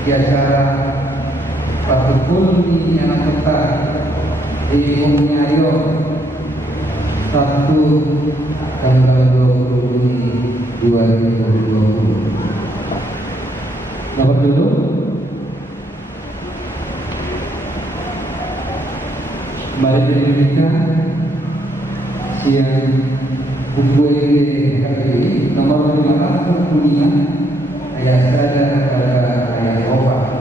biasa patukul di anak kota di Umnyayo Sabtu tanggal 20 Juni 2020. Nomor dulu. Mari kita siang buku ini nomor 545 ayat sada pada ayat 4 waktu.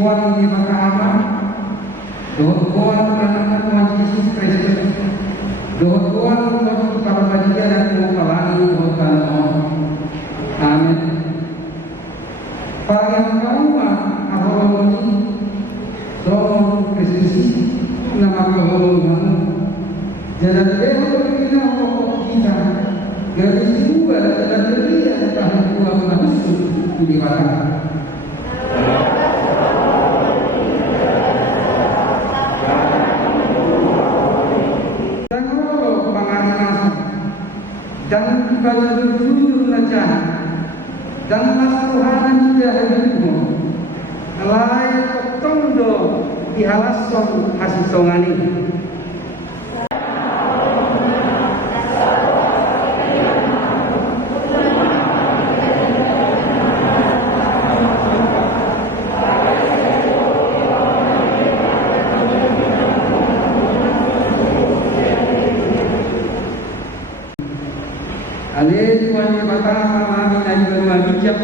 Tuhan di makaman, doa Tuhan anak Tuhan Yesus Kristus, doa Tuhan untuk para bagian dan mengkalangi doa Amin. Para kaum ahli doa Kristus nama Tuhan. Jangan lewat kita pokok kita, garis juga dan dia tahan Tuhan langsung di mana. Dan pada sujud najah dan masruhanan tidak hidupmu layak tondo dihalason hasisongani. Ale Tuhan batang kami na iba magijak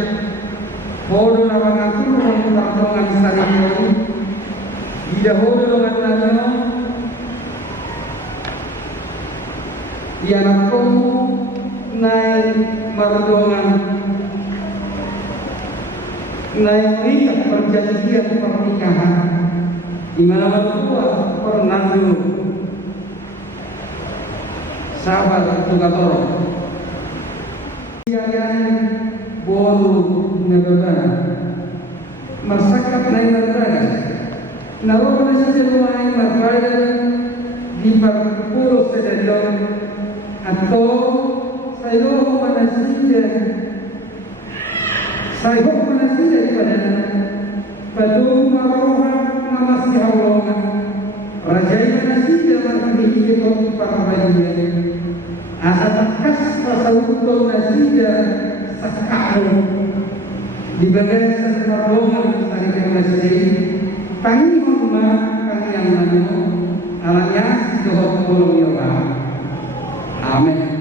hodo na bangaku ng tantongan sa iyo ida hodo ng ano yan ako na mardongan na ikat perjanjian pernikahan di mana berdua pernah sahabat tugatoro bolu negara masyarakat negara naroon na siya lumayan magkaya di pagpulo sa dalyon ato sa iyo manasida di padana padu maroha na masihawlongan rajay manasida magkahihiyot ang pakabayan asal kas pasauto nasida sakau di bagian semarlongan tadi masjid tangi rumah kami yang namo alamnya doa kolom ya amin.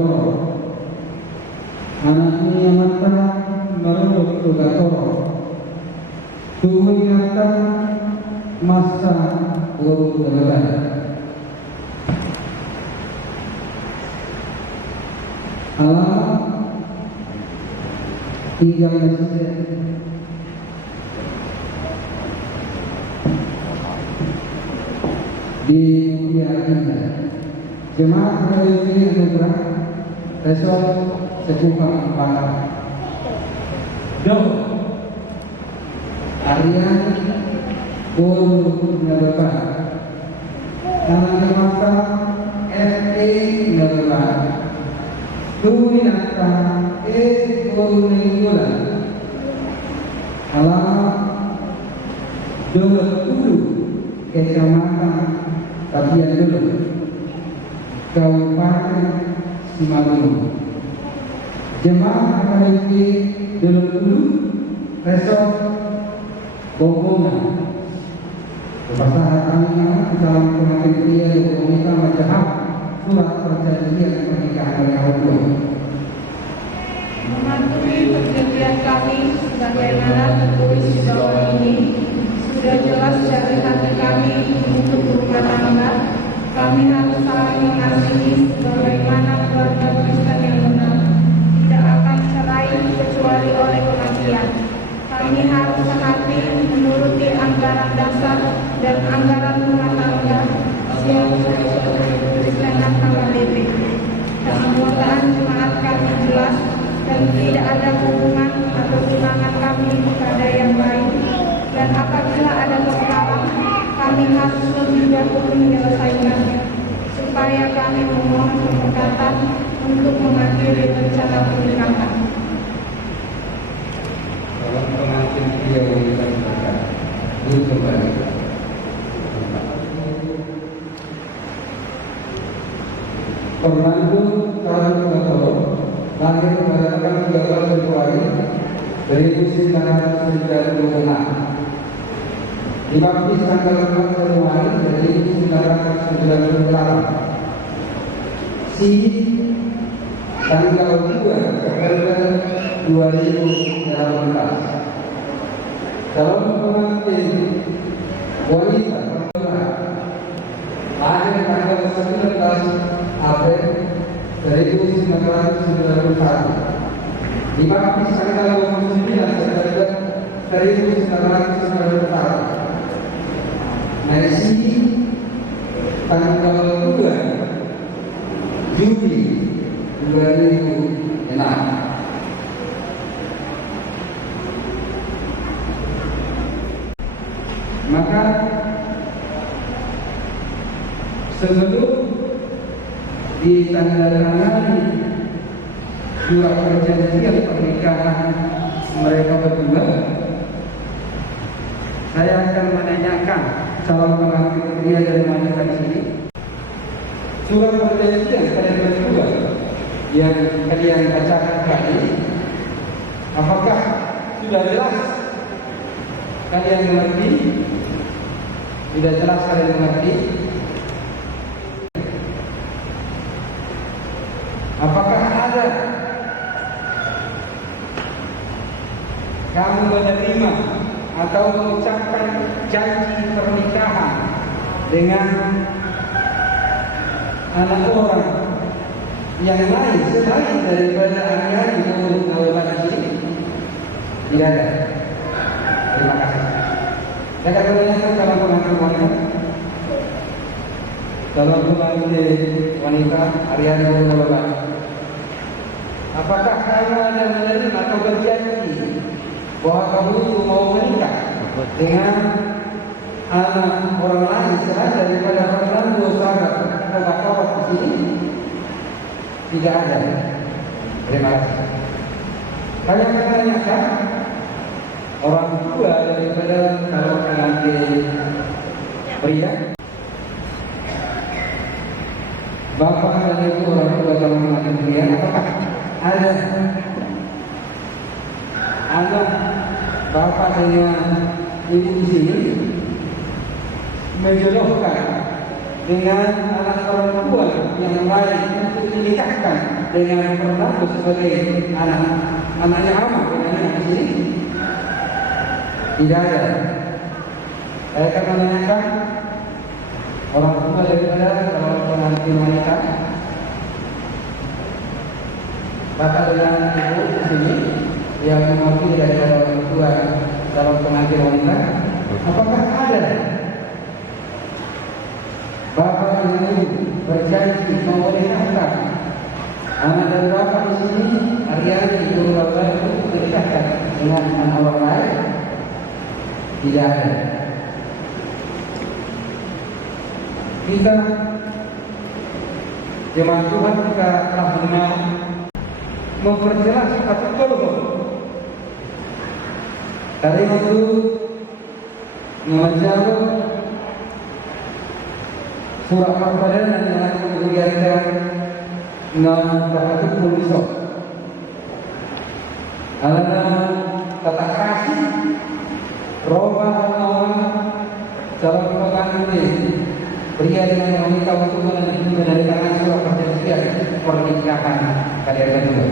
Gatoro, anaknya mata merunut ke Gatoro, tuwingatan masa urut lebaran. Alamat tinggal mesej di Kuliah Jemaat Religi Anugerah Resort Sekupang Barat. Dok Aryan Guru Nerba Anak Masa SE Nerba Tuwinata Guru Nenggula Alamat Dulu Kecamatan Kabian Dulu Kabupaten Simalungun. Jemaah Religi Dulu Resort Bogona. Bersama kami dalam pengantin pria di Komite Majalah Surat Perjanjian Pernikahan dengan Allah. Mematuhi perjanjian kami sebagaimana tertulis di bawah ini, sudah jelas dari hati kami untuk berumah tangga. Kami harus saling mengasihi sebagaimana keluarga Kristen yang benar. Tidak akan cerai kecuali oleh kematian. Kami harus sehati menuruti anggaran dasar dan anggaran rumah tangga yang dengan tanggal DP. Keanggotaan jemaat kami jelas dan tidak ada hubungan atau tunangan kami kepada yang lain. Dan apabila ada perkara, kami harus lebih dahulu menyelesaikannya, supaya kami memohon keberkatan untuk mengakhiri rencana pernikahan. Dalam pengantin pria wanita berkat, duduk kembali. Fernando Carlos Gatoro lahir pada tanggal 13 Februari 1996. Dibaptis tanggal 6 Januari 1998. Tanggal 2 September 2018. Calon pengantin wanita lahir tanggal 19 April 1991. Dibaptis tanggal 29 September 1991. Naisi tanggal 2 Juli 2006. Maka sebelum ditandatangani surat perjanjian pernikahan mereka berdua, saya akan menanyakan calon pengantin pria dari mana di sini. Surat perjanjian kalian berdua yang kalian bacakan tadi, apakah sudah jelas kalian mengerti? Tidak jelas kalian mengerti? Apakah ada kamu menerima atau mengucapkan janji pernikahan dengan anak orang yang lain selain daripada Aryan Guru Nerba ini? Tidak ada. Terima kasih. Saya akan menanyakan calon pengantin wanita. Calon pengantin wanita Aryan Guru Nerba, apakah kamu ada menerima atau berjanji bahwa kamu itu mau menikah dengan anak orang lain selain daripada Fernando sahabat atau kawan di sini? Tidak ada. Terima kasih. Kalian akan menanyakan orang tua daripada calon pengantin pria. Bapak dan ibu orang tua calon pengantin pria, apakah ada anak bapak dengan ibu di sini menjodohkan dengan anak orang tua yang lain untuk dinikahkan dengan pertama sebagai anaknya Ama, dengan di sini tidak ada. Saya akan menanyakan orang tua daripada calon pengantin wanita. Bapak dengan ibu di sini yang mewakili dari orang tua calon pengantin wanita, apakah ada bapak dan ibu berjanji memerintahkan anak dan bapak di sini Ariani Guru Lawan untuk menikahkan dengan anak orang lain? Tidak ada. Kita jemaat Tuhan kita telah mengenal memperjelas betul dari itu menjawab surat Al-Fatihah yang kemudian dapat tulis karena kata kasih roba awal calon pengantin pria dengan wanita untuk menandatangani surat perjanjian pernikahan kalian kedua.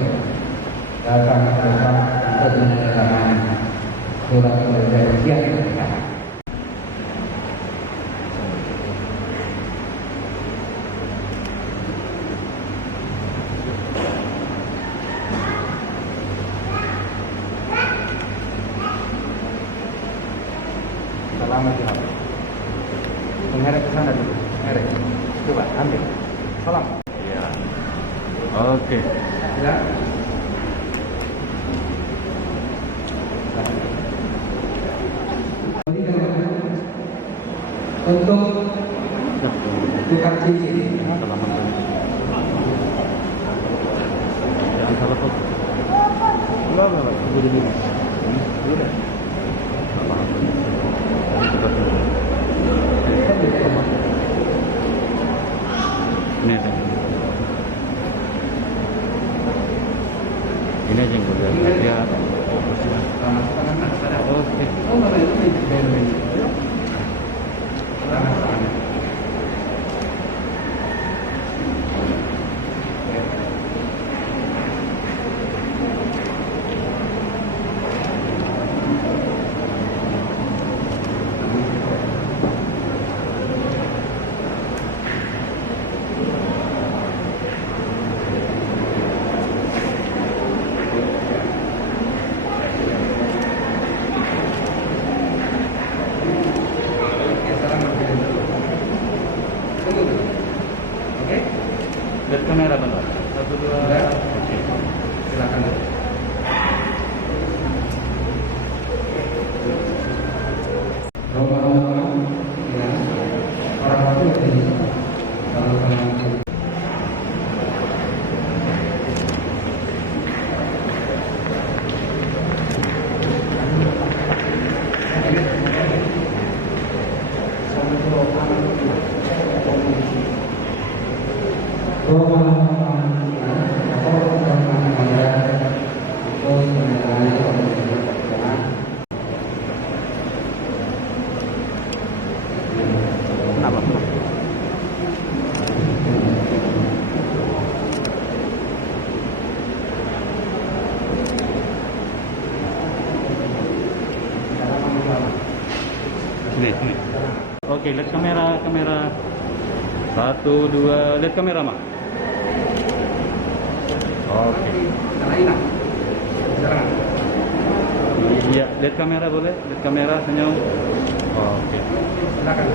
Datang untuk menandatangani surat perjanjian pernikahan. Selamat ya. Menghadap ke sana dulu. Menghadap. Coba ambil. Salam. Iya. Oke. Ya. Untuk tukar cincin. Selamat. Jangan salah foto. Enggak. Dulu. Dulu deh. Ini aja. Ini aja yang gue lihat. Ya. Oh, bersih. Oke. Lihat kamera bentar. 1, 2. Oke. Silakan. Apa? Sini. Oke, lihat kamera. 1, 2, lihat kamera, Mak. Oke. Iya, lihat kamera boleh? Lihat kamera, senyum. Oke. Silakan.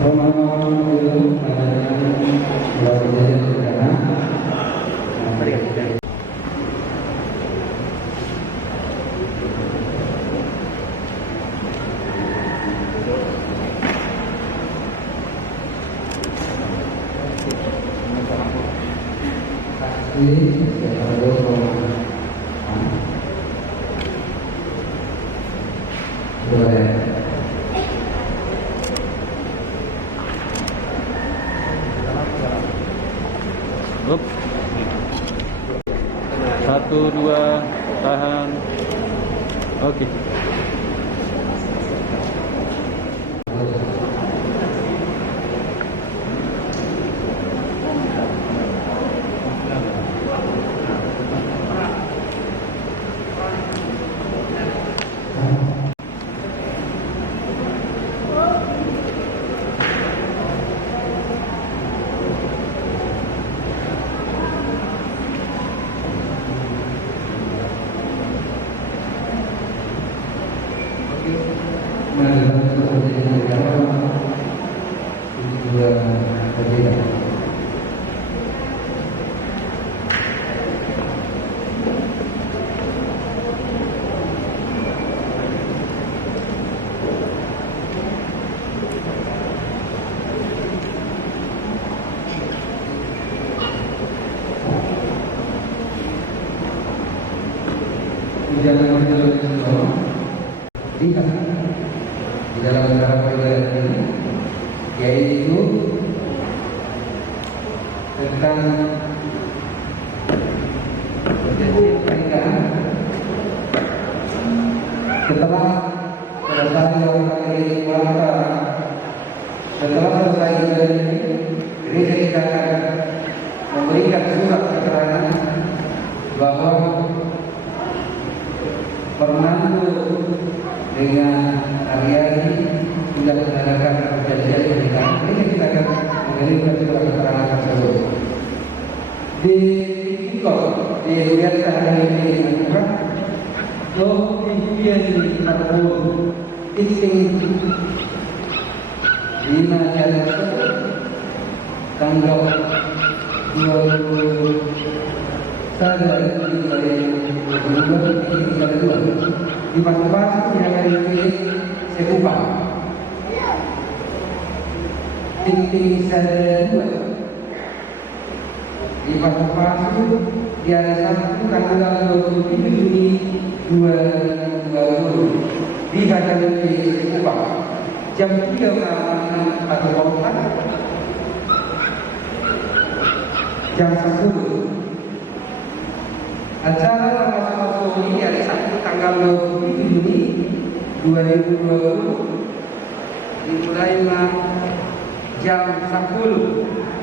Romawi itu Up. 1, 2, tahan. Oke. tunjangan lihat di dalam negara pidana ini, yaitu tentang perjanjian pernikahan setelah selesai dari gereja kita akan memberikan surat keterangan bahwa Fernando dengan Aryani sudah mengadakan perjanjian pernikahan. Ini kita akan mengirimkan surat keterangan tersebut. Di Tiktok, di biasa hari ini juga, dia di Arbon, Isting, Lima Jalan tanggal 20 Sadar di Pasu-Pasu yang ada di Sekupa Ting-ting Sadar 2 di Pasu-Pasu di hari Sabtu tanggal 27 Juni 2020 di HKBP Sekupa jam 3 malam atau kontak jam 10. Acara masuk ini hari Sabtu tanggal 27 Juni 2020 dimulai jam 10.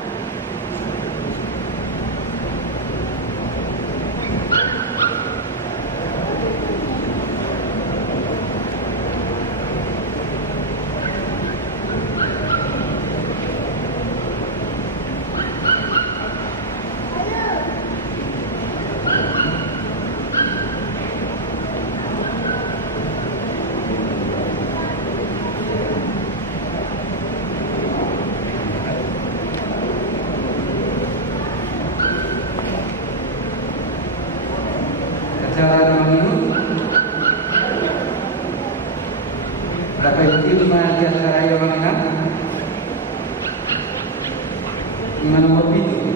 Acara ini dapat ditimpa di acara yang mana mau itu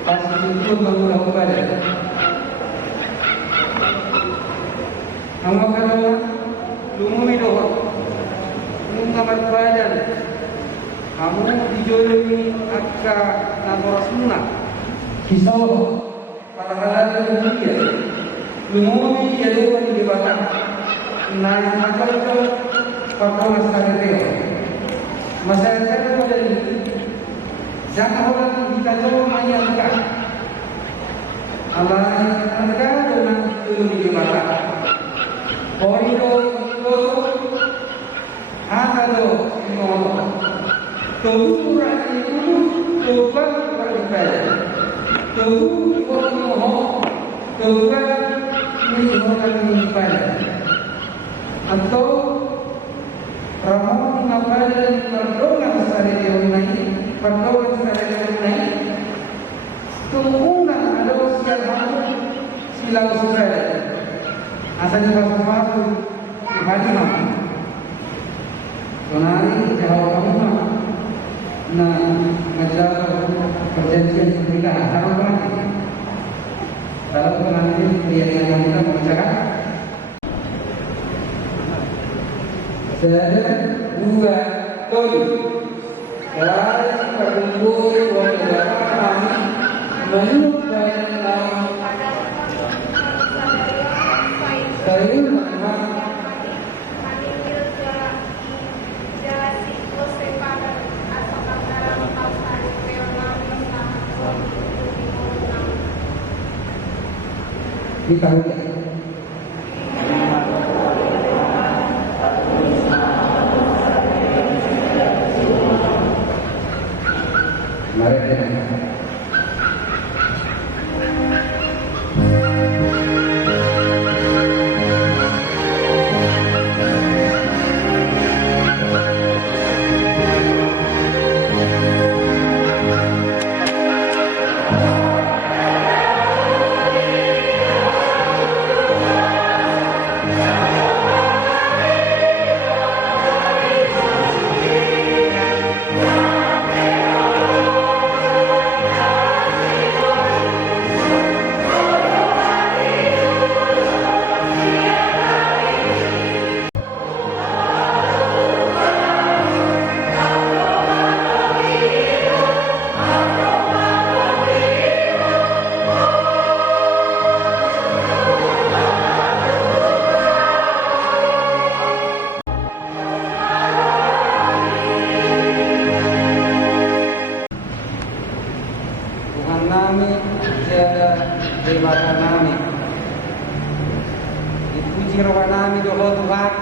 pasti itu mengulang badan. Kamu kalau lumui doa, mengambil badan, kamu dijolimi akka nabora sunnah. Kisah para halal dunia. Lumui dia lupa di belakang. Naik macam-macam perkara sekali masyarakat modern jangan orang kita coba menyangka Allah negara dengan dulu di belakang. Koridor itu ada do semua. Tujuan itu tujuan beribadah. Tujuan mohon tujuan melakukan ibadah atau ramon ibadah dan perdoa sehari hari tunggungan ada usia kamu silang saudara asalnya masuk hari mana sonari jawab kamu nah menjawab perjanjian pernikahan taruh lagi. Kalau nanti dia yang kita membacakan sedang dua kali terkumpul warga kami menyukai sayur mahal ditaruh ya. Mari kita nami tiada debata nami. Dipuji roh nami doho Tuhan.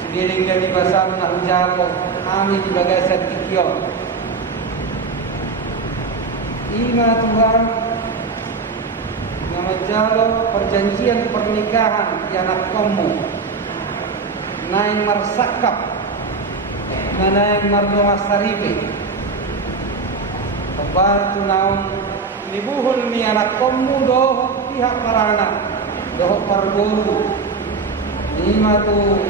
Sebiring kami basar nak ujabo kami di bagasan tikio. Ima Tuhan nama jalo perjanjian pernikahan di anak kamu. Naing marsakap, naing mardoma saribe. Kabar tu naung nibuhul mi anak kamu doh pihak marana, doh parguru. Ima tu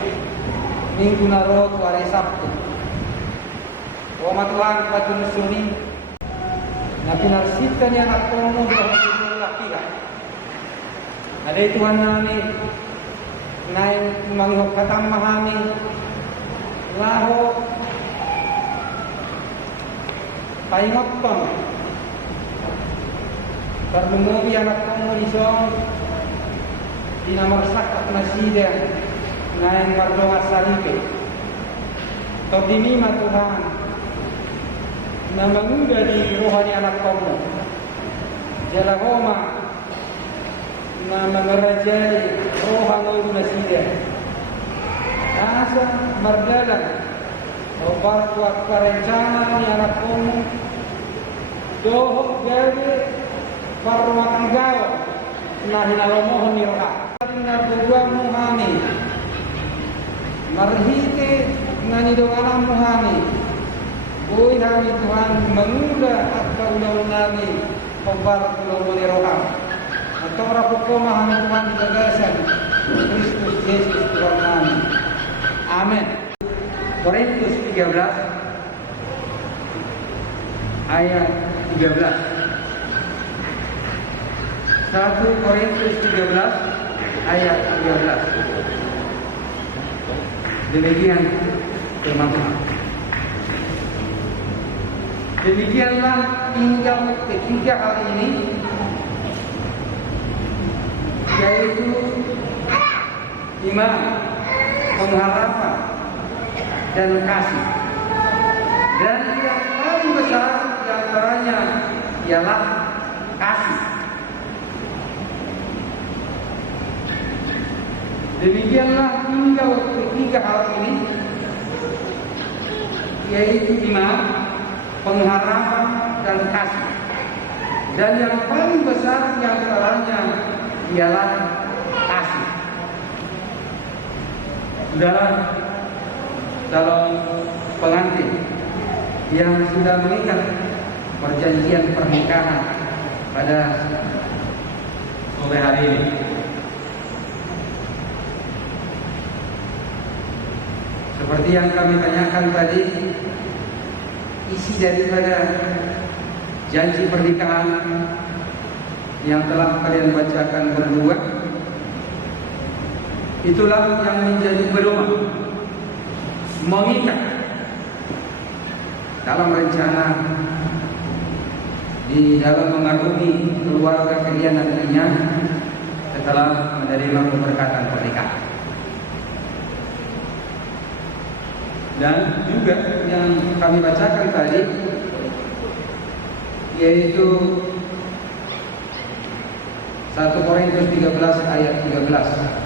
minggu narot hari Sabtu. Wama Tuhan pacun suni. Nabi narsita ni anak kamu doh pihak. Ada Tuhan nami naik mangihok katang mahami laho paingotton bermengobi anak kamu isong dinamar sakak nasida naik mardonga salibe todimima Tuhan na mengunda di rohani anak kamu jalahoma na mengerajai rohan ulu nasida asa mardalan obat kuat perencana ni anak kamu doh gawe parwa tanggaw na hinalomohon ni roha na dua muhami marhite ngani doana muhami boy kami Tuhan mengunda akka ulang nami obat ulang ni roha atau rapukoma Tuhan di gagasan Kristus Yesus Tuhan kami. Amin. Korintus 13 ayat 13. 1 Korintus 13 ayat 13. Demikian firman Tuhan. Demikianlah tinggal ketiga hal ini, yaitu iman, pengharapan, dan kasih. Dan yang paling besar di antaranya ialah kasih. Demikianlah tinggal ketiga hal ini, yaitu iman, pengharapan, dan kasih. Dan yang paling besar di antaranya ialah kasih. Saudara calon pengantin yang sudah mengikat perjanjian pernikahan pada sore hari ini, seperti yang kami tanyakan tadi, isi daripada janji pernikahan yang telah kalian bacakan berdua, itulah yang menjadi pedoman mengikat dalam rencana di dalam mengarungi keluarga kalian nantinya setelah menerima keberkatan pernikahan. Dan juga yang kami bacakan tadi, yaitu 1 Korintus 13 ayat 13.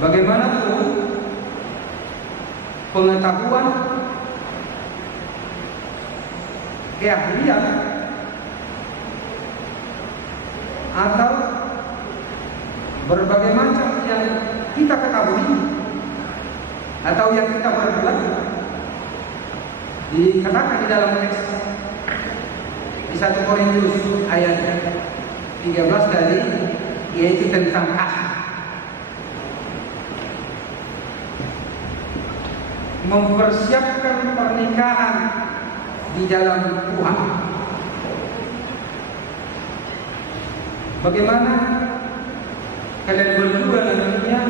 Bagaimanapun pengetahuan, keahlian, atau berbagai macam yang kita ketahui atau yang kita perbuat dikatakan di dalam teks di 1 Korintus ayat 13 tadi, yaitu tentang kasih. Mempersiapkan pernikahan di dalam Tuhan. Bagaimana kalian berdua nantinya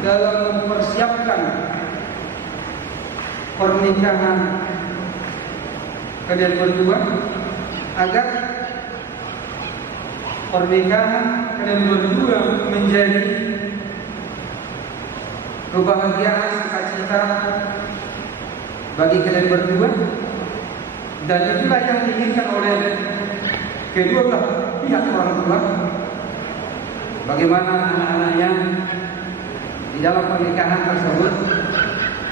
dalam mempersiapkan pernikahan kalian berdua, agar pernikahan kalian berdua menjadi kebahagiaan, sukacita bagi kalian berdua, Dan itulah yang diinginkan oleh kedua belah pihak orang tua. Bagaimana anak-anaknya di dalam pernikahan tersebut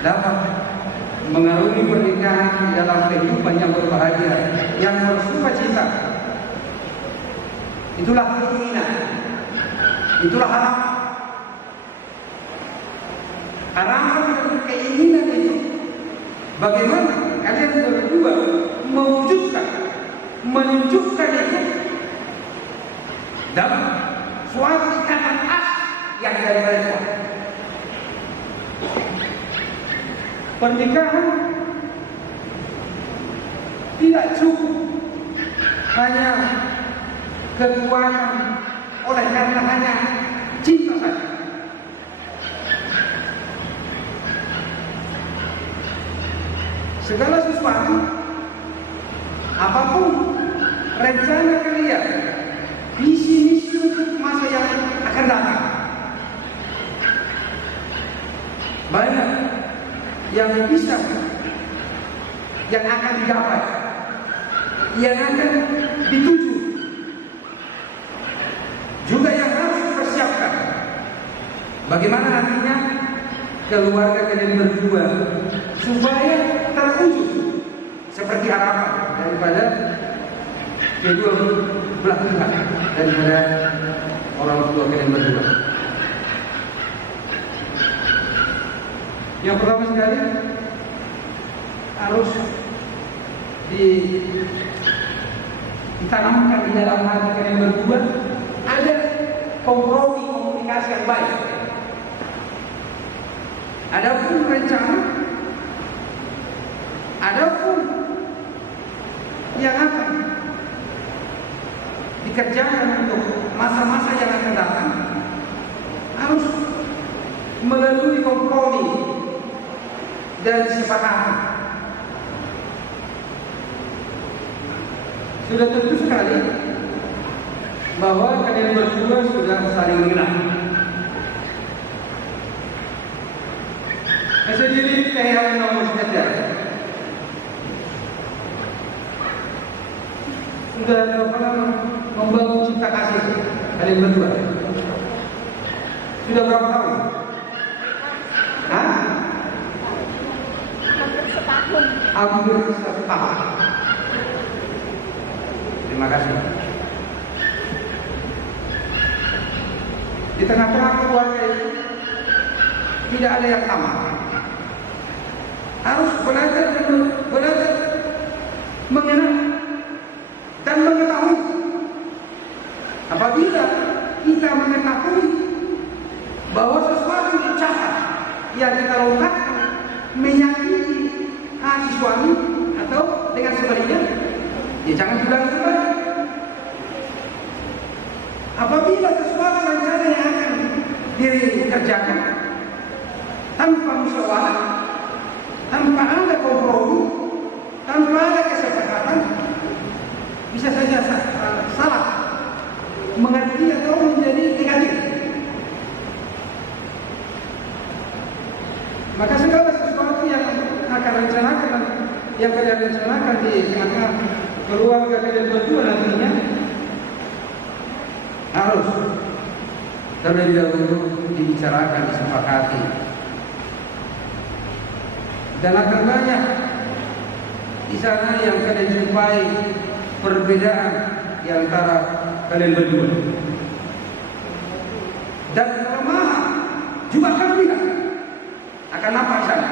dapat mengarungi pernikahan di dalam kehidupan yang berbahagia, yang bersukacita. Itulah keinginan, itulah harapan. Harapan dan keinginan itu, bagaimana kalian berdua mewujudkan, menunjukkan itu dalam suatu ikatan khas yang dari mereka. Pernikahan tidak cukup hanya kekuatan oleh karena hanya cinta saja. Segala sesuatu, apapun rencana kalian, visi misi untuk masa yang akan datang, banyak yang bisa, yang akan digapai, yang akan dituju, juga yang harus dipersiapkan. Bagaimana nantinya keluarga kalian berdua supaya terwujud seperti harapan daripada kedua belah pihak, daripada orang tua kalian berdua. Yang pertama sekali harus ditanamkan di dalam hati kalian berdua ada kompromi komunikasi yang baik. Adapun rencana, adapun yang akan dikerjakan untuk masa-masa yang akan datang harus melalui kompromi dan kesepakatan. Sudah tentu sekali bahwa kalian berdua sudah saling mengenal. Saya jadi kayak nomor saja. Sudah berapa lama membangun cinta kasih kalian berdua? Sudah berapa tahun? Hah? Hampir 1 tahun. Terima kasih. Di tengah-tengah keluarga itu tidak ada yang tamat. Harus belajar mengenal dan mengetahui. Apabila kita mengetahui bahwa sesuatu ucapan yang kita lontarkan menyakiti hati suami atau dengan sebaliknya, ya jangan diulangi kembali. Apabila sesuatu rencana yang akan dikerjakan tanpa musyawarah, tanpa ada kompromi, tanpa ada kesepakatan, bisa saja salah mengerti atau menjadi negatif. Maka segala sesuatu yang akan rencanakan, yang kalian rencanakan di tengah-tengah keluarga kalian berdua nantinya harus terlebih dahulu dibicarakan, disepakati. Dan akan banyak di sana yang kalian jumpai perbedaan di antara kalian berdua. Dan kelemahan juga kelebihan akan nampak di sana.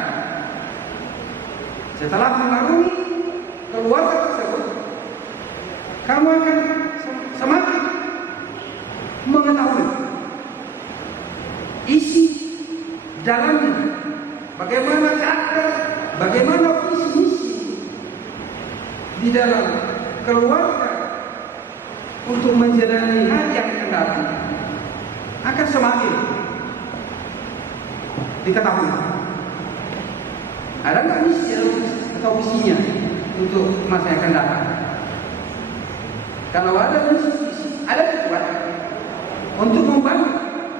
Setelah mengarungi keluarga tersebut, kamu akan semakin mengetahui isi dalamnya, bagaimana karakter, bagaimana visi misi di dalam keluarga untuk menjalani hari yang akan datang akan semakin diketahui. Ada nggak misi atau visinya untuk masa yang akan datang? Kalau ada misi, ada tujuan untuk membangun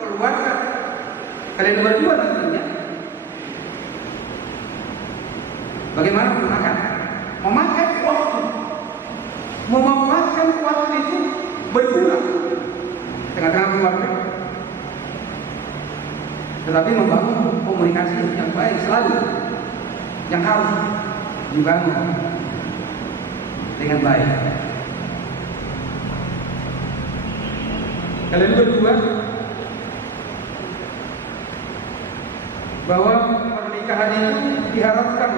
keluarga kalian berdua nantinya. Bagaimana memakai waktu berkurang tengah-tengah keluarga. Tetapi membangun komunikasi yang baik selalu, yang harus dibangun dengan baik. Kalian berdua bahwa pernikahan itu diharapkan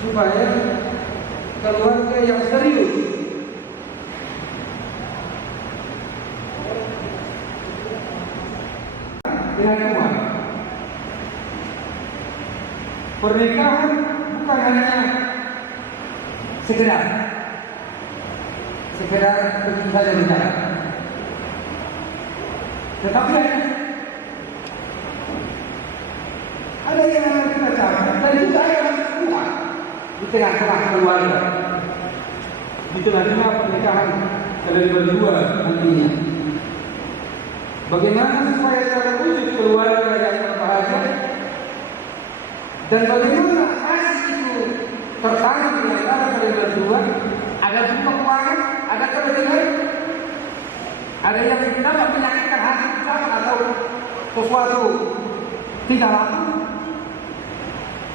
supaya keluarga yang serius dengan Tuhan. Pernikahan bukan hanya sekedar begitu saja bicara, tetapi ada yang harus kita capai, dan itu saya harus kuat di tengah-tengah keluarga, di tengah-tengah pernikahan kalian berdua nantinya. Bagaimana supaya terwujud keluarga yang berbahagia, dan bagaimana kasih itu tertanam di antara kalian berdua. Ada juga keuangan, ada kebenaran, ada yang dapat menyakitkan hati kita atau sesuatu tidak laku,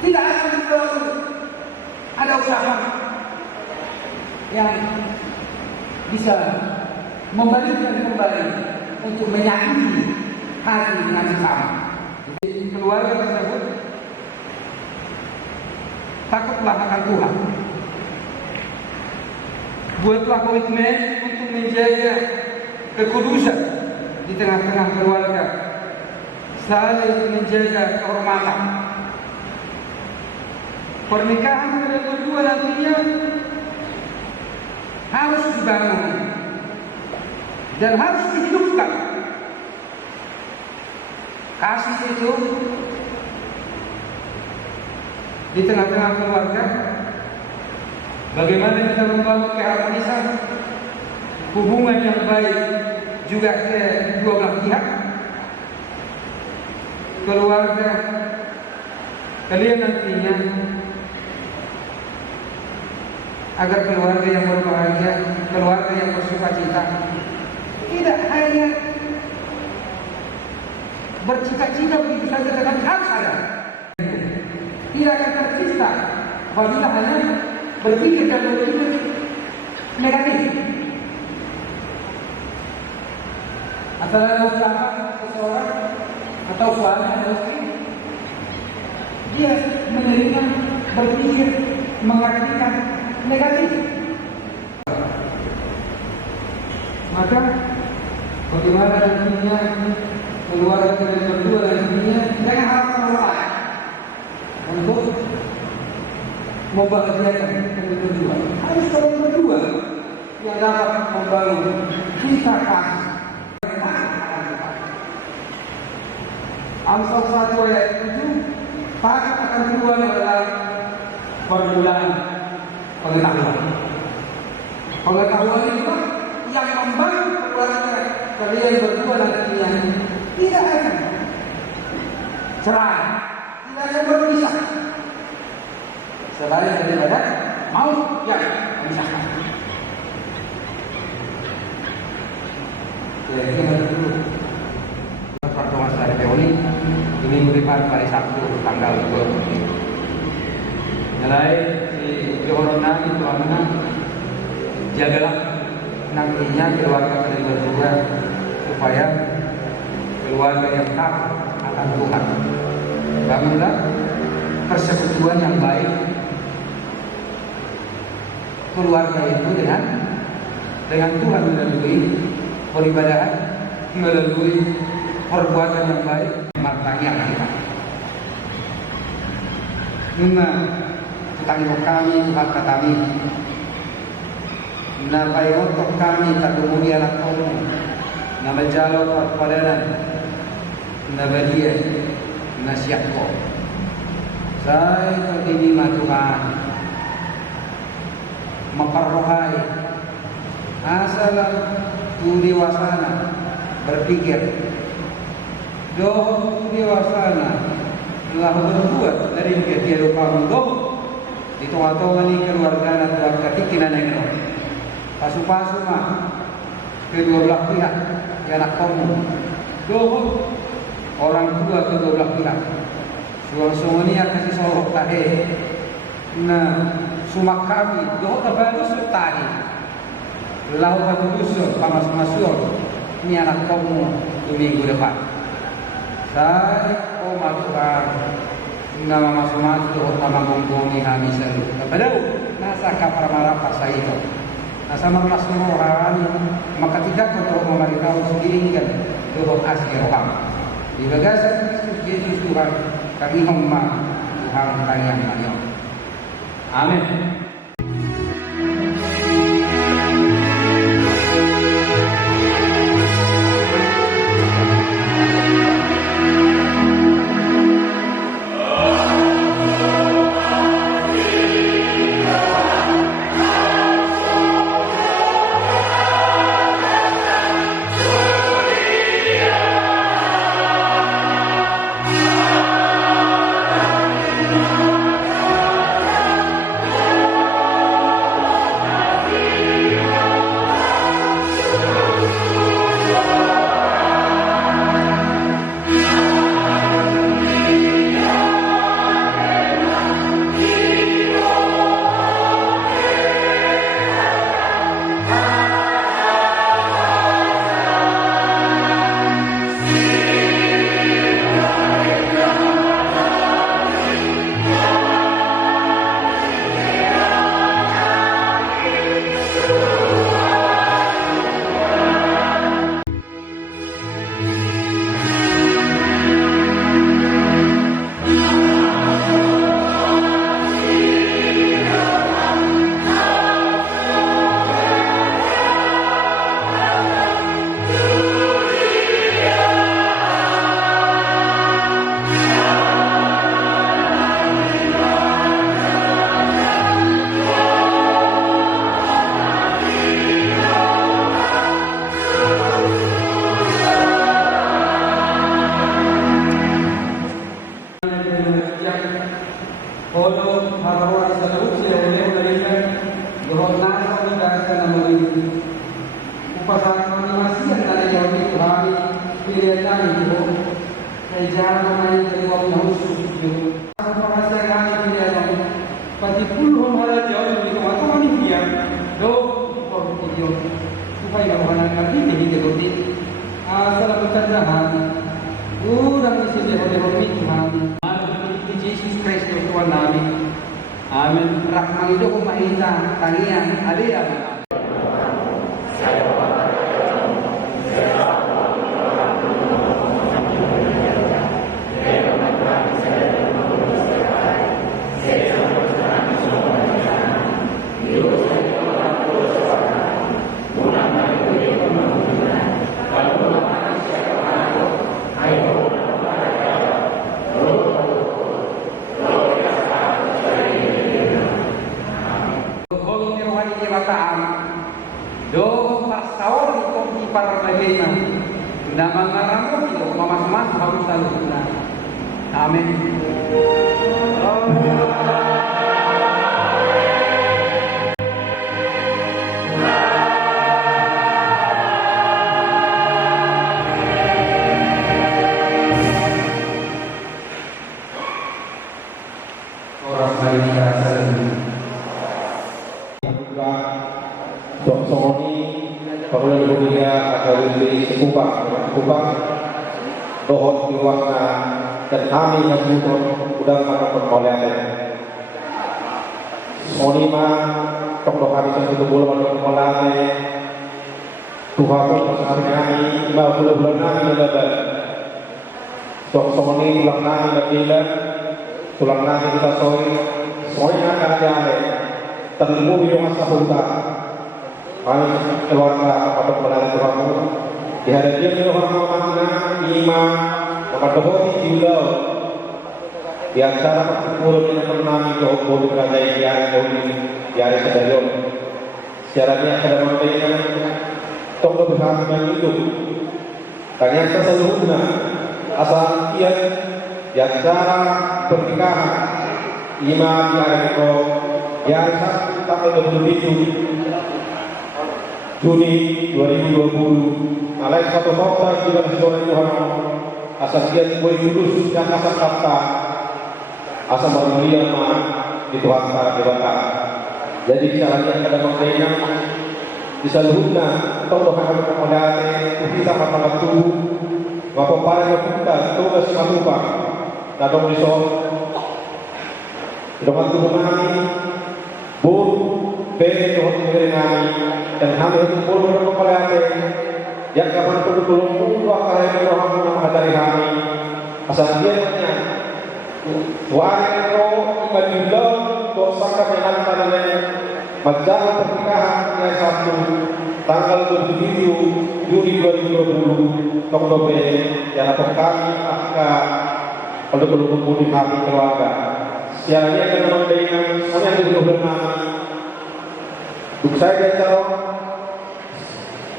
tidak akan selalu ada usaha yang bisa membalikkan kembali untuk menyakiti hati dengan sesama. Jadi keluarga tersebut takutlah akan Tuhan. Buatlah komitmen untuk menjaga kekudusan di tengah-tengah keluarga, saling menjaga kehormatan. Pernikahan kalian berdua nantinya harus dibangun dan harus dihidupkan. Kasih itu di tengah-tengah keluarga. Bagaimana kita membangun keharmonisan, hubungan yang baik juga ke dua belah pihak. Keluarga kalian nantinya agar keluarga yang berbahagia, keluarga yang bersukacita, tidak hanya bercita-cita begitu saja, tetapi harus ada. Tidak akan tercipta apabila hanya berpikir dan berpikir negatif. Antara ucapan seseorang atau suami atau istri, dia menerima berpikir mengartikan negatif. Maka bagaimana nantinya keluarga kalian berdua nantinya jangan harap orang untuk membahagiakan kalian berdua. Harus kalian berdua yang dapat membangun cinta kasih. Amsal 1 ayat 7, taat akan Tuhan adalah permulaan pengetahuan. Pengetahuan itu yang membangun keluarga kalian berdua nantinya tidak akan cerai, tidak akan berpisah. Selain daripada maut yang memisahkan. Jadi dulu pertemuan saudara Peoni ini merupakan hari Sabtu tanggal 20. Mulai di corona itu mana jagalah nantinya keluarga kalian berdua supaya keluarga yang takut akan Tuhan. Bangunlah persekutuan yang baik keluarga itu dengan Tuhan melalui peribadahan, melalui perbuatan yang baik, matanya kita. Nuna utang kami Tuhan kami, na payotok kami tagumuni anak kamu, na majalo padanan, na badia, na siyako. Saya terima Tuhan memperrohai asal tu dewasana berpikir doh tu dewasana telah berbuat dari ketia rupa mudoh itu atau ni keluarga na tuan katikinan yang pasu-pasu mah kedua belah pihak, ya anak kamu, dohut orang tua kedua belah pihak. Suang-suangnya kasih sorok tadi. Nah, sumak kami dohut terbaru tadi. Lau patudus pamas-masur. Ini anak kamu di minggu depan. Saya masukkan nama masuk-masuk dohut nama gonggongi hamisan. Kepada nasa kapar marapa saya itu. Nasa maknas orang maka tidak untuk memerintah segiringkan dohut asli roham. Di bagasan Kristus Yesus Tuhan kami hamba Tuhan kalian kalian. Amin. Yesus Kristus Tuhan kami. Amin. Rahmat itu kumaita kalian ada. Nama ngaramu itu mas harus selalu benar. Amin. Orang hari ini rasa lebih. Dok Songoni, Pakulan Budia, akan lebih sekupang dohot diwakna dan kami yang butuh udah akan permohonan. Songoni mah tok dok kami yang butuh bulan permohonan. Tuhan pun kami mau bulan kami lebar. Dok Songoni ulang kami bergila, ulang kami kita soi akan ada. Tentu yang masa punta. Kami keluarga atau pelan Tuhan di hari dia orang mana imam maka dohoti jual di antara sepuluh yang pernah dohoti kerajaan di hari sedarion syaratnya ada memberikan toko berhasilan itu karena seseluruhnya asal kian di antara pernikahan imam di hari itu di hari Sabtu tanggal 27 Juni 2020 alaih satu kota juga sekolah Tuhan asal dia boleh lulus dan asal kata asal manusia di Tuhan dewata. Jadi caranya kada mengkayang bisa luhutna atau doa kepada kita kata tubuh apa para kita tugas matupa dadong iso dengan tubuh kami bur be doa kami dan kami itu boleh kepada yang kapan perlu tolong dua kali doa menghadiri kami asal dia tanya wahai kau ibadillah dosa kami antara majalah pernikahan yang 1 tanggal 27 Juni 2020 Tongdobe yang atau kami akan perlu di kami keluarga siaranya akan memandaikan kami yang dulu kami untuk saya dia calon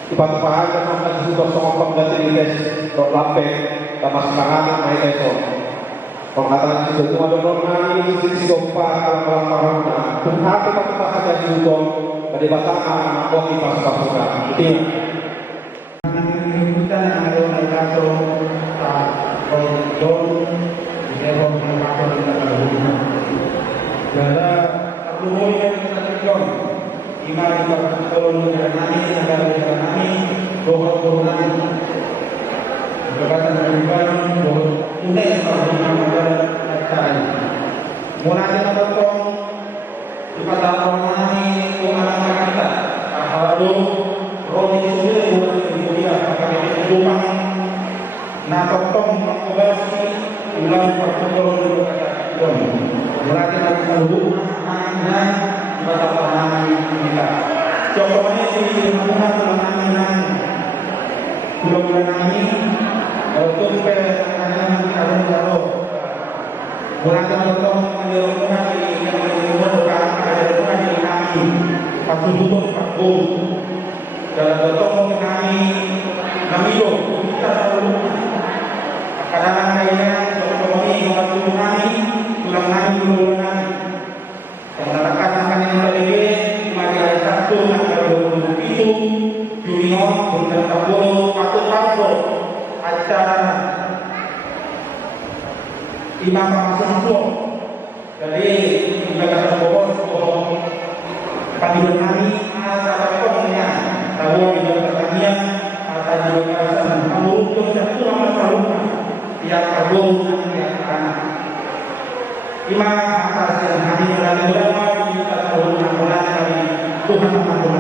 Ipat-ipahan dan mampu sudah songkong dan terilis Rok lampe dan masyarakat naik esok pengatakan itu semua dengan ini sisi gompa kalau parahnya dan hati pasti ada juga pada batangan kopi pas pasukan itu kita yang ada di kantor kontrol di dalam kantor kita berhubungan jadi perlu yang kita lakukan imari perlu dengan kami negara kami doa berkata dengan bahwa unai perhubungan negara kita mulai menonton kepada orang ini orang kita kalau roni sudah mulai kemudian akan rumah natotong mengobati ulang perhubungan negara mulai perhubungan dan kepada orang kita contohnya di hubungan dengan bulan ini untuk penanganan karun jauh mulai contoh menyerahkan yang merupakan kehidupan di kami pasti butuh pakul dalam bertemu kami namido kita perlu kadang-kadang kayaknya contoh ini waktu kami tulang kami dulu kami mengatakan akan yang lebih mari ada 1 tanggal 27 Juni 2020 atau acara imam masuk jadi ibadah pokok panggilan kami acara pokoknya tahu ibadah pertanian atau ibadah kamu untuk satu nama selalu yang kabul yang anak imam atas yang kami berani berapa kita selalu mengamalkan kami Tuhan mengamalkan